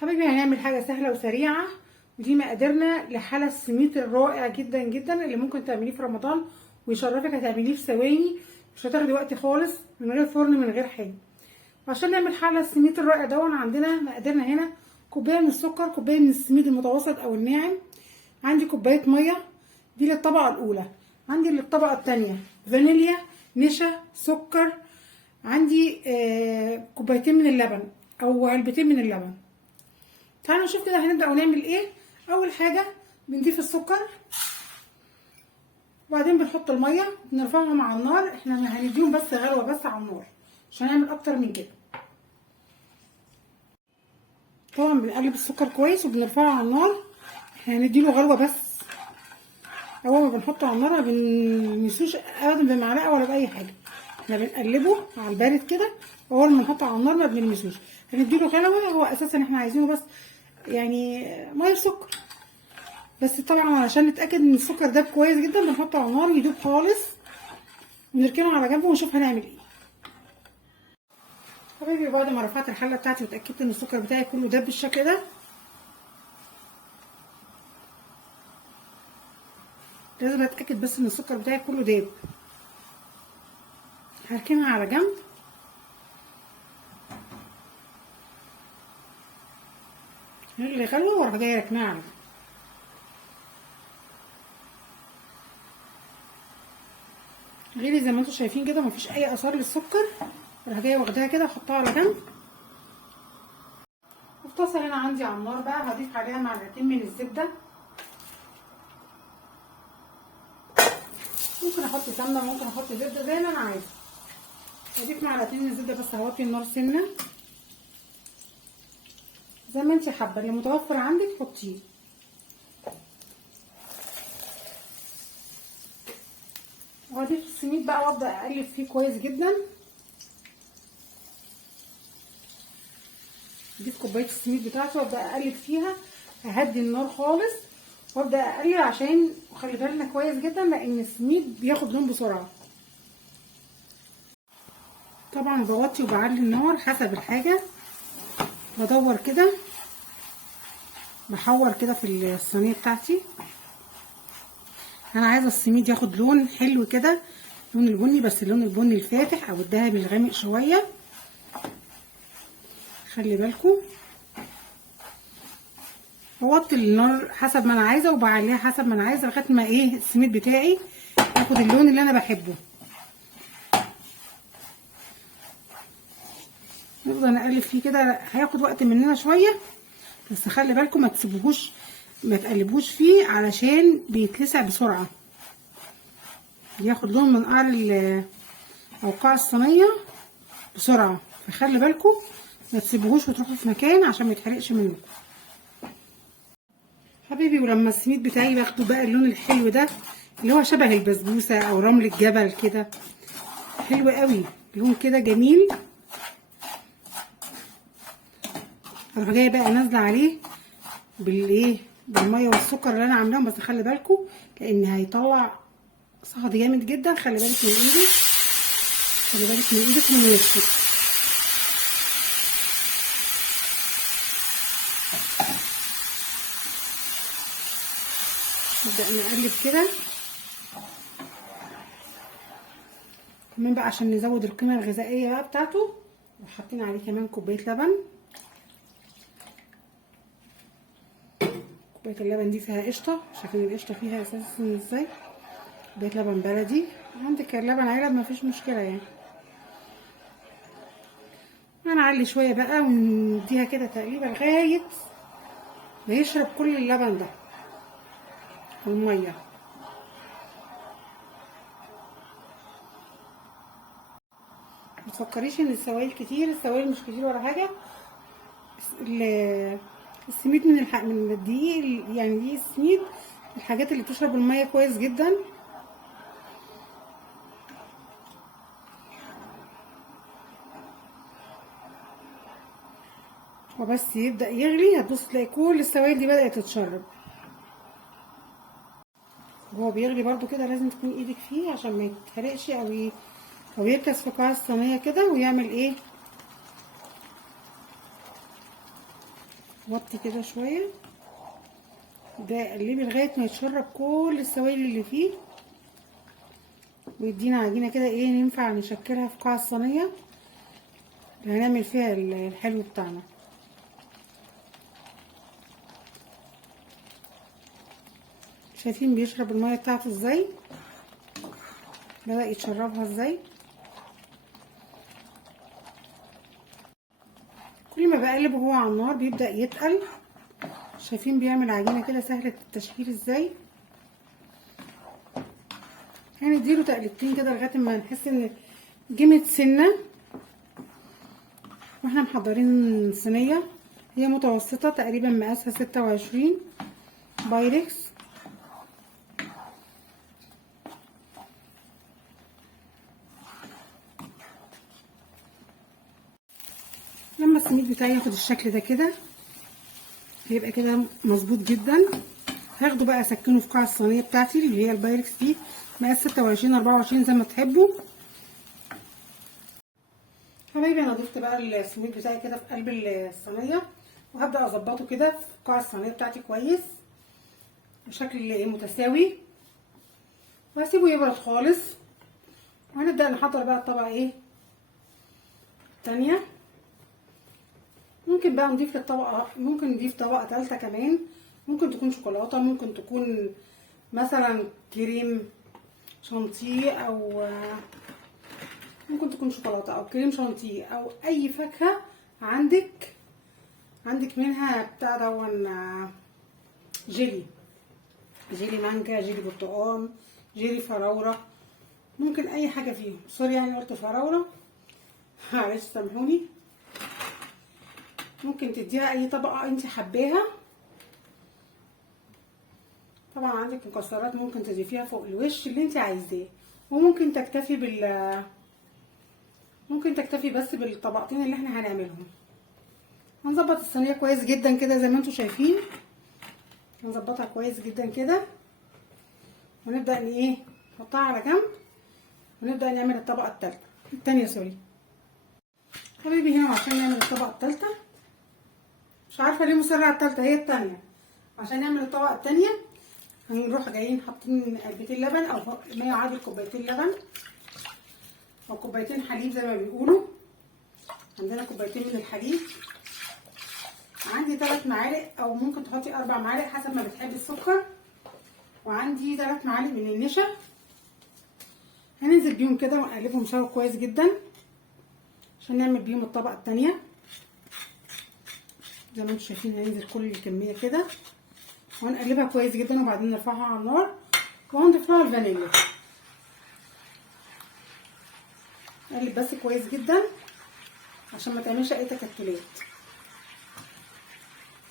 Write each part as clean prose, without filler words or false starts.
حبايبي هنعمل حاجه سهله وسريعه، ودي مقاديرنا لحلى السميد الرائع جدا جدا اللي ممكن تعمليه في رمضان ويشرفك. هتعمليه في ثواني، مش هتاخدي وقت خالص، من غير فرن من غير حاجه. وعشان نعمل حلى السميد الرائع ده عندنا مقاديرنا هنا: كوبايه من السكر، كوبايه من السميد المتوسط او الناعم، عندي كوبايه ميه دي للطبقه الاولى، عندي للطبقه الثانيه فانيليا، نشا، سكر، عندي كوبايتين من اللبن او علبتين من اللبن. تعالوا نشوف كده هنبدأ ونعمل ايه. اول حاجة بنضيف السكر، وبعدين بنحط المية بنرفعهم على النار. احنا هنديهم بس غلوة بس على النار، مش هنعمل اكتر من كده. طبعا بنقلب السكر كويس وبنرفعه على النار. احنا هنديله غلوة بس. اول ما بنحطه على النار ما بنمسوش ابدا بمعلقة ولا باي حاجة، احنا بنقلبه على البارد كده. اول ما نحطه على النار ما بنلمسوش، هنديله غلوة. هو اساسا احنا عايزينه بس يعني ميه وسكر بس. طبعا علشان نتاكد ان السكر ده كويس جدا بنحطه على النار يدوب خالص، ونركنه على جنب ونشوف هنعمل ايه. حبايبي بعد ما رفعت الحله بتاعتي واتاكدت ان السكر بتاعي كله داب بالشكل ده، لازم اتاكد بس ان السكر بتاعي كله داب. هركنها على جنب. هغلي غلوه واروح جايه راكناها على جنب. غلي زي ما انتم شايفين كده، مفيش اي اثار للسكر. اروح جايه واخداها كده واحطها على جنب. الطاسه هنا عندي على النار بقى، هضيف عليها معلقتين من الزبده. ممكن احط سمنه، ممكن احط زبده زي ما انا عايزه. هضيف معلقتين من الزبده بس، هوطي النار سنه زي ما انت حابه، اللي متوفر عندك حطيه. وهضيف السميد بقى وابدا اقلب فيه كويس جدا. اضيف كوبايه السميد بتاعتي وابدا اقلب فيها، اهدي النار خالص وابدا اقلب. عشان وخلي بالنا كويس جدا لان السميد بياخد لون بسرعه. طبعا بوطي وبعلي النار حسب الحاجه. بدور كده، بحور كده في الصينيه بتاعتي. انا عايزه السميد ياخد لون حلو كده، لون البني، بس اللون البني الفاتح او الذهبي الغامق شويه. خلي بالكم، بوطي النار حسب ما انا عايزه وبعليها حسب ما انا عايزه لغايه ما السميد بتاعي ياخد اللون اللي انا بحبه. نفضل نقلب فيه كده، هياخد وقت مننا شويه، بس خلي بالكم ما تسيبوهوش، ما تقلبوش فيه علشان بيتلسع بسرعه. بياخد لون من قعر او قاع الصينيه بسرعه، فخلي بالكم ما تسيبوهوش وتروحوا في مكان عشان ما يتحرقش منكم. حبيبي ولما السميد بتاعي باخده بقى اللون الحلو ده اللي هو شبه البسبوسه او رمل الجبل كده، حلو قوي، لون كده جميل. اروح جايه بقى نازله عليه بالميه والسكر اللي انا عاملاهم. بس خلي بالكم لان هيطلع صهد جامد جدا. خلي بالك من ايدك، خلي بالك من ايدك ومن وشك. نبدأ نقلب كده كمان بقى عشان نزود القيمة الغذائية بقى بتاعته. وحاطين عليه كمان كوباية لبن. كوباية اللبن دي فيها قشطة، شايفين القشطة فيها اساسا ازاي. كوباية لبن بلدي، عندك اللبن علب مفيش مشكلة يعني. هنعلي شوية بقى ونديها كده تقليبة لغاية ما يشرب كل اللبن ده والمية. متفكريش ان السوائل كتير، السوائل مش كتير ولا حاجة. السميد من الدقيق، يعني دي السميد الحاجات اللي بتشرب المية كويس جدا. وبس يبدأ يغلي هتبص تلاقي كل السوائل دي بدأت تتشرب. وهو بيغلي برضو كده لازم تكون ايدك فيه عشان ما يتحرقش او يركز في قاع الصينيه كده ويعمل وطي كده شويه، ده قلبي لغايه ما يتشرب كل السوائل اللي فيه، ويدينا عجينه كده ايه ينفع نشكلها في قاع الصينيه اللي هنعمل فيها الحلو بتاعنا. شايفين بيشرب الميه بتاعته ازاي، بدأ يتشربها ازاي. كل ما بقلب وهو على النار بيبدأ يتقل. شايفين بيعمل عجينه كده سهله التشكيل ازاي. هنديله تقلبتين كده لغايه ما نحس ان جمت سنه. واحنا محضرين صينيه هي متوسطه تقريبا مقاسها 26 بايركس. لما السميد بتاعي ياخد الشكل ده كده هيبقى كده مظبوط جدا. هاخده بقى اسكنه في قاع الصينيه بتاعتي اللي هي البايركس دي مقاس 26 24 زي ما تحبوا. حبايبي انا ضفت بقى السميد بتاعي كده في قلب الصينيه، وهبدا اظبطه كده في قاع الصينيه بتاعتي كويس بشكل متساوي، وهسيبه يبرد خالص. وهنبدا نحضر بقى الطبقه التانيه. ممكن بقى نضيف للطبقه، ممكن نضيف طبقه ثالثه كمان، ممكن تكون شوكولاته، ممكن تكون مثلا كريم شانتيه، او ممكن تكون شوكولاته او كريم شانتيه او اي فاكهه عندك منها بتاع دون جيلي مانجا، جيلي برتقال، جيلي فراوله، ممكن اي حاجه فيهم. سوري يعني قلت فراوله معلش سامحوني. ممكن تديها اي طبقه انت حباها. طبعا عندك مكسرات ممكن تضيفيها فوق الوش اللي انت عايزاه، وممكن تكتفي بس بالطبقتين اللي احنا هنعملهم. هنظبط الصينيه كويس جدا كده زي ما انتم شايفين، هنظبطها كويس جدا كده، ونبدا نحطها على جنب، ونبدا نعمل الطبقه التانيه. سوري حبيبي، هنا عشان نعمل الطبقه الثالثه، مش عارفه ليه مصره على الثالثه، هي الثانيه. عشان نعمل الطبقه الثانيه هنروح جايين حاطين علبتين لبن، او ما يعادل كوبايتين لبن او كوبايتين حليب زي ما بيقولوا. عندنا كوبايتين من الحليب، عندي 3 معالق او ممكن تحطي 4 معالق حسب ما بتحبي السكر، وعندي 3 معالق من النشا. هننزل بيهم كده ونقلبهم سوا كويس جدا عشان نعمل بيهم الطبقه الثانيه. زي ما انتم شايفين هننزل كل الكميه كده وهنقلبها كويس جدا، وبعدين نرفعها على النار وهنضيف لها الفانيليا. نقلب بس كويس جدا عشان ما تعملش اي تكتلات.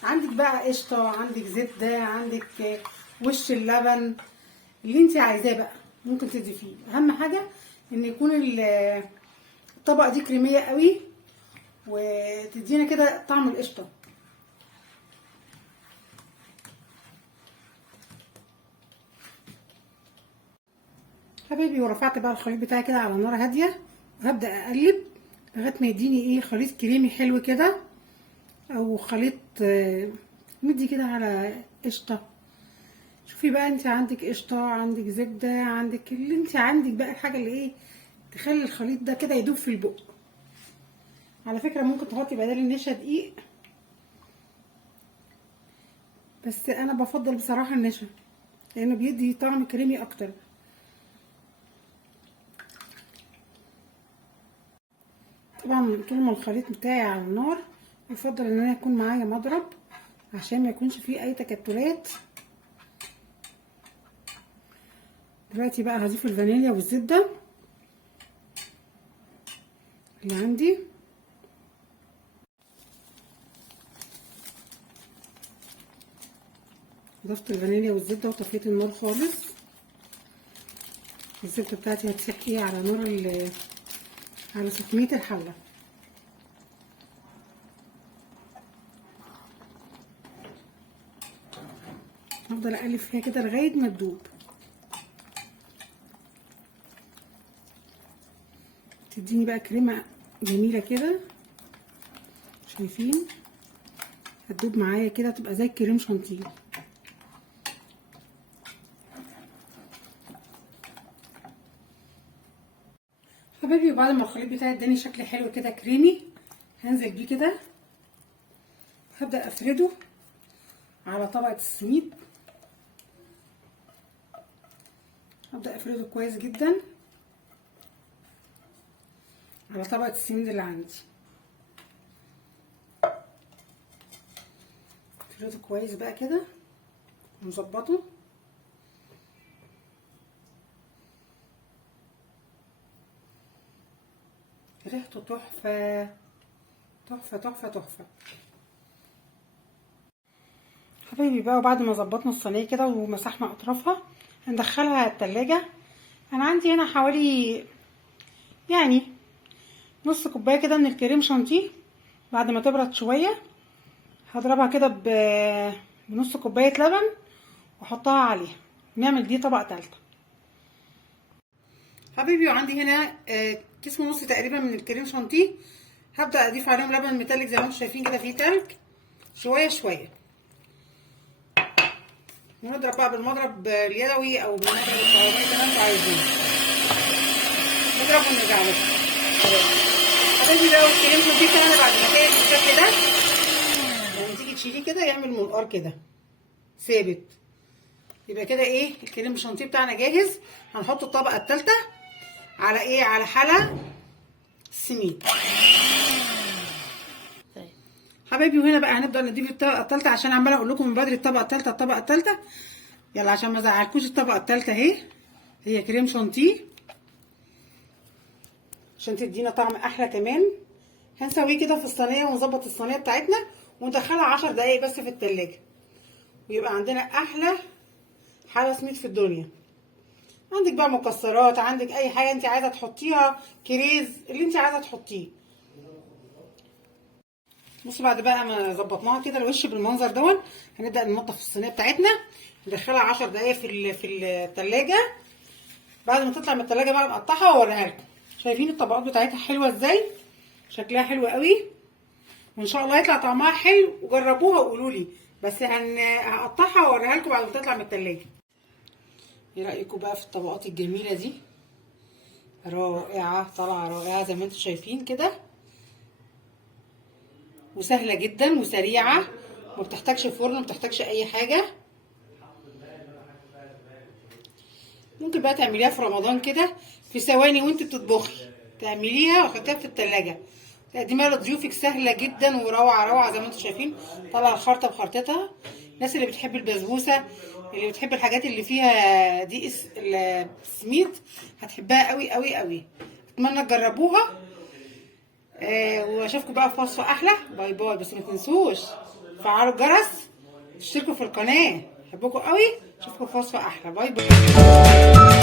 عندك بقى قشطه، عندك زبده، عندك وش اللبن اللي انت عايزاه بقى ممكن تضيفيه. اهم حاجه ان يكون الطبقه دي كريميه قوي وتدينا كده طعم القشطه. حبايبي ورفعت بقى الخليط بتاعي كده على نار هاديه، وهبدا اقلب لغايه ما يديني خليط كريمي حلو كده، او خليط مدي كده على قشطه. شوفي بقى انت عندك قشطه، عندك زبده، عندك اللي انت عندك بقى، الحاجه اللي تخلي الخليط ده كده يدوب في البق. على فكره ممكن تحطي بدل النشا دقيق، بس انا بفضل بصراحه النشا لانه بيدي طعم كريمي اكتر. طبعا طول ما الخليط بتاعي على النار يفضل ان انا يكون معايا مضرب عشان ما يكونش فيه اي تكتلات. دلوقتي بقى هضيف الفانيليا والزبده اللي عندي. ضفت الفانيليا والزبده وطفيت النار خالص. الزبده بتاعتي هتسيح على نار على سخونيه الحله. هفضل اقلب فيها كده لغايه ما تدوب. تديني بقى كريمه جميله كده، شايفين هتدوب معايا كده، تبقى زي الكريم شانتيه. حبايبي وبعد ما الخليط بتاعي اداني شكل حلو كده كريمي، هنزل بيه كده، هبدأ افرده على طبقة السميد. هبدأ افرده كويس جدا على طبقة السميد اللي عندي. افرده كويس بقى كده ونظبطه. ريحته تحفة تحفة تحفة تحفة. حبايبي بقى وبعد ما ظبطنا الصينية كده ومسحنا اطرافها، هندخلها التلاجة. انا عندي هنا حوالي يعني نص كوباية كده من الكريم شانتيه. بعد ما تبرد شوية هضربها كده بنص كوباية لبن واحطها عليها، نعمل دي طبقة تالتة. حبيبي وعندي هنا كيس ونص تقريبا من الكريم شانتيه. هبدأ اضيف عليهم لبن متلج زي ما انتم شايفين كده، فيه تلج شوية شوية، ونضرب بقى بالمضرب اليدوي او بالمضرب الكهربائي زي ما انتوا عايزين. نضرب ونرجع لكم. حبيبي بقى والكريم شانتيه بتاعنا بعد ما كده بالشكل ده، لما تيجي تشيليه كده يعمل منقار كده ثابت، يبقى كده ايه الكريم شانتيه بتاعنا جاهز. هنحط الطبقه الثالثه على ايه؟ على حلا السميد. حبايبي وهنا بقى هنبدا نضيف الطبقه الثالثه، عشان عماله اقول لكم من بدري الطبقه الثالثه الطبقه الثالثه. يلا عشان ما ازعلكوش، الطبقه الثالثه اهي، هي كريم شانتيه عشان تدينا طعم احلى كمان. هنسويه كده في الصينيه ونظبط الصينيه بتاعتنا وندخلها 10 دقايق بس في التلاجة، ويبقى عندنا احلى حلا سميد في الدنيا. عندك بقى مكسرات، عندك اي حاجه انت عايزه تحطيها، كريز، اللي انت عايزه تحطيه. بصوا بعد بقى ما ظبطناها كده الوش بالمنظر دون، هنبدا ننضف الصينيه بتاعتنا، ندخلها 10 دقايق في التلاجة. بعد ما تطلع من التلاجة بقى نقطعها واوريها لكم. شايفين الطبقات بتاعتها حلوه ازاي؟ شكلها حلو قوي، وان شاء الله يطلع طعمها حلو. وجربوها وقولوا لي. بس هقطعها واوريها لكم بعد ما تطلع من التلاجة. ايه رايكم بقى في الطبقات الجميله دي؟ رائعه، طالعه رائعه زي ما انتم شايفين كده، وسهله جدا وسريعه، ما بتحتاجش فرن، ما بتحتاجش اي حاجه. ممكن بقى تعمليها في رمضان كده في ثواني وانت بتطبخي، تعمليها وحطيها في التلاجة تقدميها لضيوفك. سهله جدا وروعه روعه زي ما انتم شايفين، طالعه الخرطه بخرطتها. الناس اللي بتحب البسبوسه، اللي بتحب الحاجات اللي فيها دي السميد، هتحبها قوي قوي قوي. اتمنى تجربوها. واشوفكم بقى في وصفه احلى. باي باي. بس ما تنسوش فعلوا الجرس، تشتركوا في القناه. بحبكم قوي. اشوفكم في وصفه احلى. باي باي.